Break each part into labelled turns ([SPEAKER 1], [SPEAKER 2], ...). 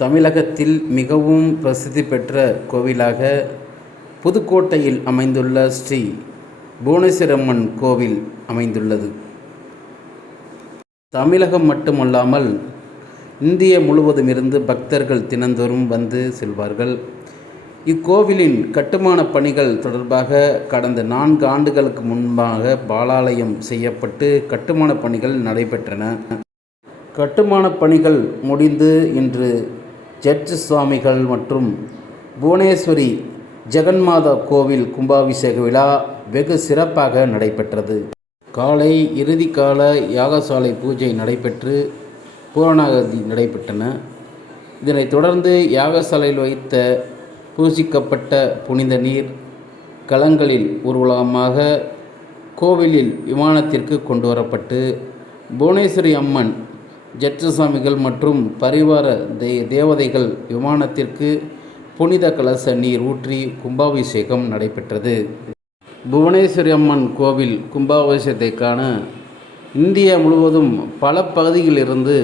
[SPEAKER 1] தமிழகத்தில் மிகவும் பிரசித்தி பெற்ற கோவிலாக புதுக்கோட்டையில் அமைந்துள்ள ஸ்ரீ புவனேஸ்வரம்மன் கோவில் அமைந்துள்ளது. தமிழகம் மட்டுமல்லாமல் இந்திய முழுவதும் இருந்து பக்தர்கள் தினந்தோறும் வந்து செல்வார்கள். இக்கோவிலின் கட்டுமான பணிகள் தொடர்பாக கடந்த நான்கு ஆண்டுகளுக்கு முன்பாக பாலாலயம் செய்யப்பட்டு கட்டுமான பணிகள் நடைபெற்றன. கட்டுமான பணிகள் முடிந்து இன்று ஜட்ஜ் சுவாமிகள் மற்றும் புவனேஸ்வரி ஜெகன்மாதா கோவில் கும்பாபிஷேக விழா வெகு சிறப்பாக நடைபெற்றது. காலை இறுதிக்கால யாகசாலை பூஜை நடைபெற்று பூரணாகதி நடைபெற்றன. இதனைத் தொடர்ந்து யாகசாலையில் வைத்த பூசிக்கப்பட்ட புனித நீர் கலங்களில் ஊர்வலமாக கோவிலில் விமானத்திற்கு கொண்டு வரப்பட்டு புவனேஸ்வரி அம்மன் ஜட்ஜசாமிகள் மற்றும் பரிவார தே தேவதைகள் விமானத்திற்கு புனித கலச நீர் ஊற்றி கும்பாபிஷேகம் நடைபெற்றது. புவனேஸ்வரி அம்மன் கோவில் கும்பாபிஷேகத்தை காண இந்தியா முழுவதும் பல பகுதிகளிலிருந்து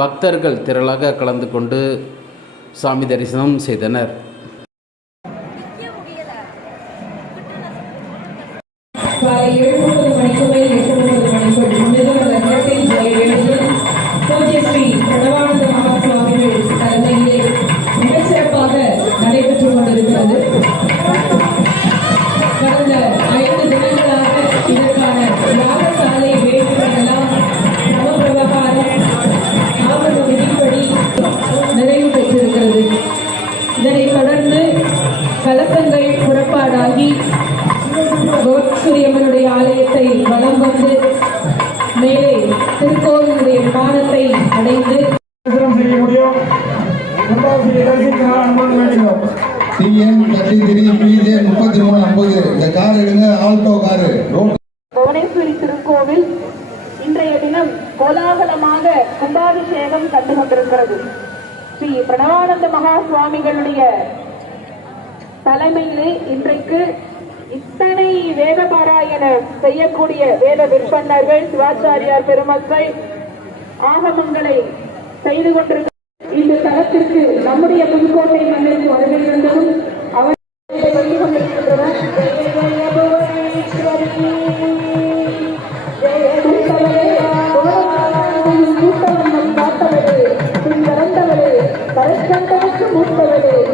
[SPEAKER 1] பக்தர்கள் திரளாக கலந்து கொண்டு சாமி தரிசனம் செய்தனர்.
[SPEAKER 2] டிஎன் தேர்ட்டி த்ரீ பிஜே முப்பத்தி மூணு ஐம்பது. இந்த கார் எடுங்க ஆல்டோ காரு ரோட்
[SPEAKER 3] புவனேஸ்வரி திருக்கோவில் இன்றைய தினம் கோலாகலமாக கும்பாபிஷேகம் கண்டு கொண்டிருக்கிறது ஸ்ரீ பிரணவானந்த மகா சுவாமிகளுடைய தலைமையிலே இன்றைக்கு இத்தனை வேத பாராயணம் செய்யக்கூடிய வேத விற்பன்னர்கள் சிவாச்சாரியார் பெருமக்கள் ஆகமங்களை செய்து கொண்டிருக்க இந்த நம்முடைய புதுக்கோட்டை மண்ணிற்கு வரவேற்கின்றதும் அவர் சொல்லிக் கொண்டிருக்கின்றனர் மூத்தவரே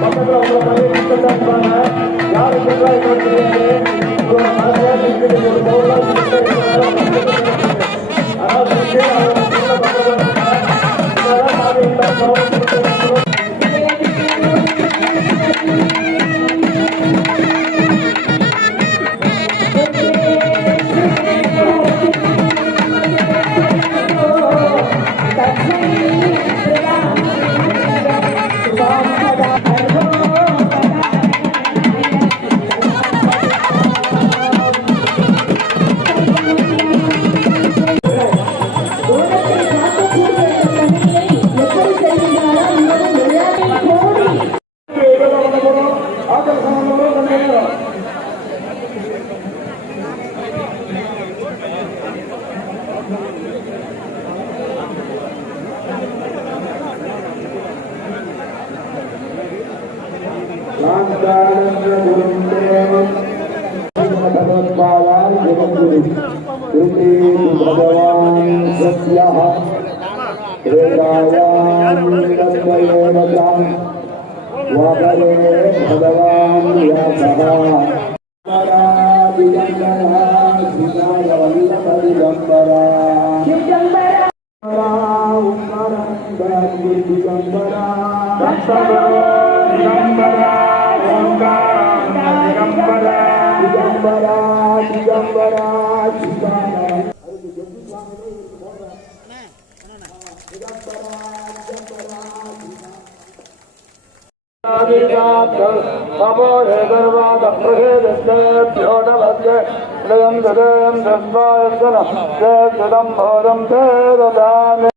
[SPEAKER 4] பக்கத்தில் உங்களை பழைய டிக்கெட் அனுப்புறாங்க யாரு கேட்கலாம் என்னன்னு தெரியாது शान्तानन्द गुरुं देवं भगवत्पादाय जगद्गुरुं कृते भगवान् सत्यः हृदायान्वयोगतां वदने भगवान् व्यासः विडम्बरा विनाय विलम्बरा Bambara, Bambara, Bambara. तमोहे गर्वाद प्रभेदस्तेभ्यो न
[SPEAKER 5] भद्रे लयं ददेयं धस्वायस्तन ते सुदं भोदं ते ददामि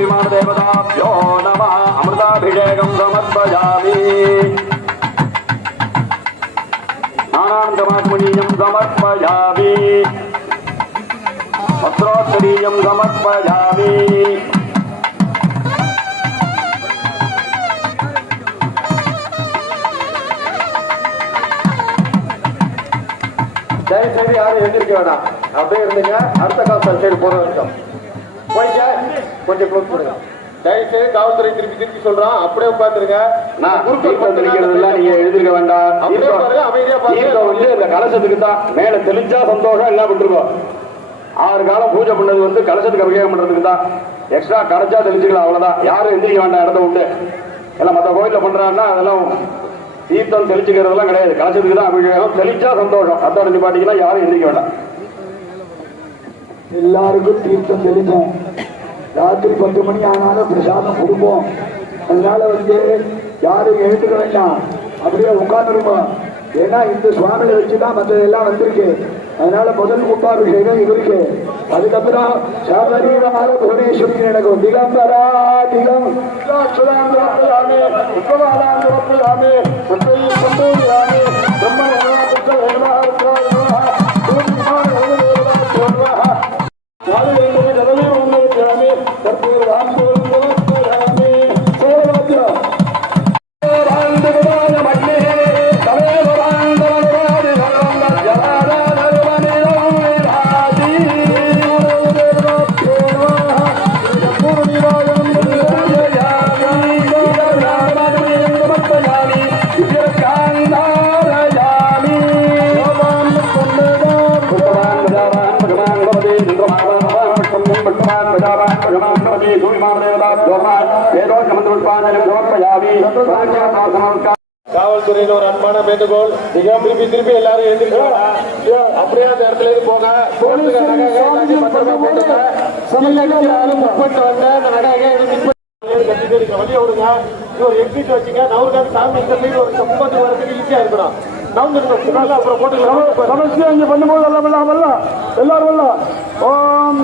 [SPEAKER 6] देवताभ्यो नमः अमृताभिषेकं समर्पयामि स्नानान्तमात्मनीयं समर्पयामि वस्त्रोत्तरीयं समर्पयामि
[SPEAKER 5] தயவு செய்து யாரும் எந்திரிக்க வேண்டாம் அப்படியே இருந்துங்க அடுத்த காசு சைடு போற வரைக்கும் போய்க்க கொஞ்சம் க்ளோஸ் பண்ணுங்க. தயவு செய்து காவல்துறை திருப்பி திருப்பி சொல்றோம் அப்படியே உட்காந்துருங்க
[SPEAKER 6] நான் தெளிக்கிறதுலாம் நீங்க எழுதிருக்க வேண்டாம்.
[SPEAKER 5] அப்படியே பாருங்க, அமைதியா பாருங்க.
[SPEAKER 6] வந்து இந்த கலசத்துக்கு தான். மேல தெளிச்சா சந்தோஷம் என்ன பண்ணிருக்கோம் ஆறு காலம் பூஜை பண்ணது வந்து கலசத்துக்கு அபிஷேகம் பண்றதுக்கு தான். எக்ஸ்ட்ரா கரைச்சா தெளிச்சுக்கலாம் அவ்வளவுதான். யாரும் எந்திரிக்க வேண்டாம் இடத்த விட்டு. எல்லாம் மற்ற கோயில்ல பண்றாங்கன்னா அதெல்லாம் தீர்த்தம் தெளிச்சுக்கிறதெல்லாம் கிடையாது. கலசத்துக்கு தான் அபிஷேகம் தெளிச்சா சந்தோஷம். அதோட பாத்தீங்கன்னா யாரும் எந்திரிக்க வேண்டாம்.
[SPEAKER 5] எல்லாருக்கும் தீர்த்தம் தெளிப்போம் ராத்திரி பத்து மணி ஆனாலும் பிரசாதம் கொடுப்போம். அதனால வந்து யாரும் எழுந்துக்க வேண்டாம். அப்படியே உட்காந்துருப்போம் ஏன்னா இந்த சுவாமியை வச்சுதான் மற்றதெல்லாம் வந்திருக்கு. அதனால முதல் கும்பாபிஷேகம் இவருக்கு. அதுக்கப்புறம் சபரிமால புவனேஸ்வரி நடக்கும் திகம்பரா திகம் Valeu, சாட்சுதாந்திரப்பதாமே உப்பவாதாந்திரப்பதாமே உப்பையில் கொண்டுயாமே பிரம்ம காவல்துறையில ஒரு அன்பான வேண்டுகோள் நீங்க திருப்பி திருப்பி எல்லாரும் எழுந்திருக்கோம் அப்படியே அந்த இடத்துல இருந்து போங்க வழிய விடுங்க இது ஒரு எக்ஸிட் வச்சுங்க நவருக்காக சாமி இந்த சைடு ஒரு முப்பது வரதுக்கு ஈஸியா இருக்கணும் பண்ணும்போது எல்லாம் எல்லாரும் ஓம்